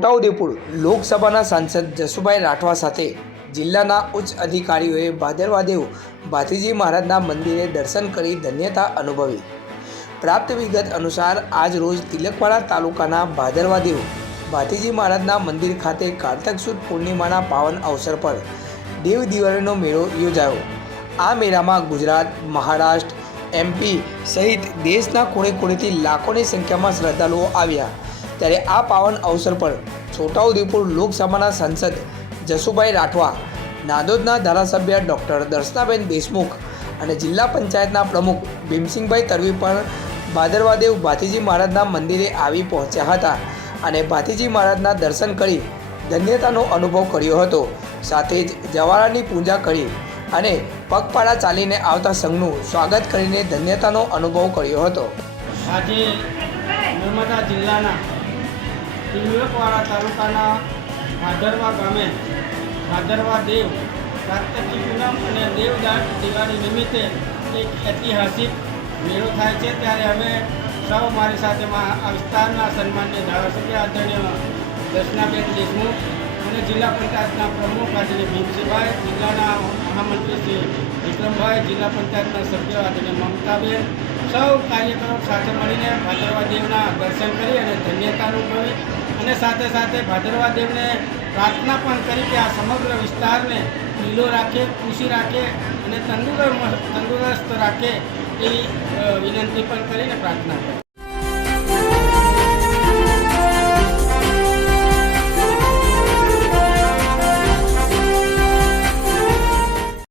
છોટાઉદેપુર લોકસભાના સાંસદ જસુભાઈ રાઠવા સાથે જિલ્લાના ઉચ્ચ અધિકારીઓએ ભાદરવાદેવ ભાતીજી મહારાજના મંદિરે દર્શન કરી ધન્યતા અનુભવી. પ્રાપ્ત વિગત અનુસાર આજ રોજ તિલકવાડા તાલુકાના ભાદરવાદેવ ભાતીજી મહારાજના મંદિર ખાતે કારતક સુદ પૂર્ણિમાના પાવન અવસર પર દેવ દિવાળીનો મેળો યોજાયો. આ મેળામાં ગુજરાત, મહારાષ્ટ્ર એમપી સહિત દેશના ખૂણે ખૂણેથી લાખોની સંખ્યામાં શ્રદ્ધાળુઓ આવ્યા. ત્યારે આ પાવન અવસર પર છોટાઉદેપુર લોકસભાના સાંસદ જસુભાઈ રાઠવા, નાદોદના ધારાસભ્ય ડૉક્ટર દર્શનાબેન દેશમુખ અને જિલ્લા પંચાયતના પ્રમુખ ભીમસિંહભાઈ તરવી પણ ભાદરવાદેવ ભાતીજી મહારાજના મંદિરે આવી પહોંચ્યા હતા અને ભાતીજી મહારાજના દર્શન કરી ધન્યતાનો અનુભવ કર્યો હતો. સાથે જ જવારાની પૂજા કરી અને પગપાળા ચાલીને આવતા સંઘનું સ્વાગત કરીને ધન્યતાનો અનુભવ કર્યો હતો. આજે નર્મદા જિલ્લાના તિલકવાડા તાલુકાના ભાદરવા ગામે ભાદરવા દેવ કાર્તકી પૂનમ અને દેવદાસ દિવાળી નિમિત્તે એક ઐતિહાસિક મેળો થાય છે. ત્યારે અમે સૌ મારી સાથે આ વિસ્તારના સન્માનને ધારાસભ્ય આદરણીય દર્શનાબેન દેશમુખ અને જિલ્લા પંચાયતના પ્રમુખ આદરણીય ભીમસિંહભાઈ, જિલ્લાના મહામંત્રી શ્રી વિક્રમભાઈ, જિલ્લા પંચાયતના સભ્ય આદરણીય મમતાબેન સૌ કાર્યક્રમ સાથે મળીને ભાદરવા દેવના દર્શન કરી અને ધન્યતા અનુભવી. અને સાથે સાથે ભાદરવા દેવને પ્રાર્થના પણ કરી કે આ સમગ્ર વિસ્તારને લીલો રાખે, ખુશી રાખે અને તંદુરસ્ત તંદુરસ્ત રાખે એવી વિનંતી પણ કરીને પ્રાર્થના કરી.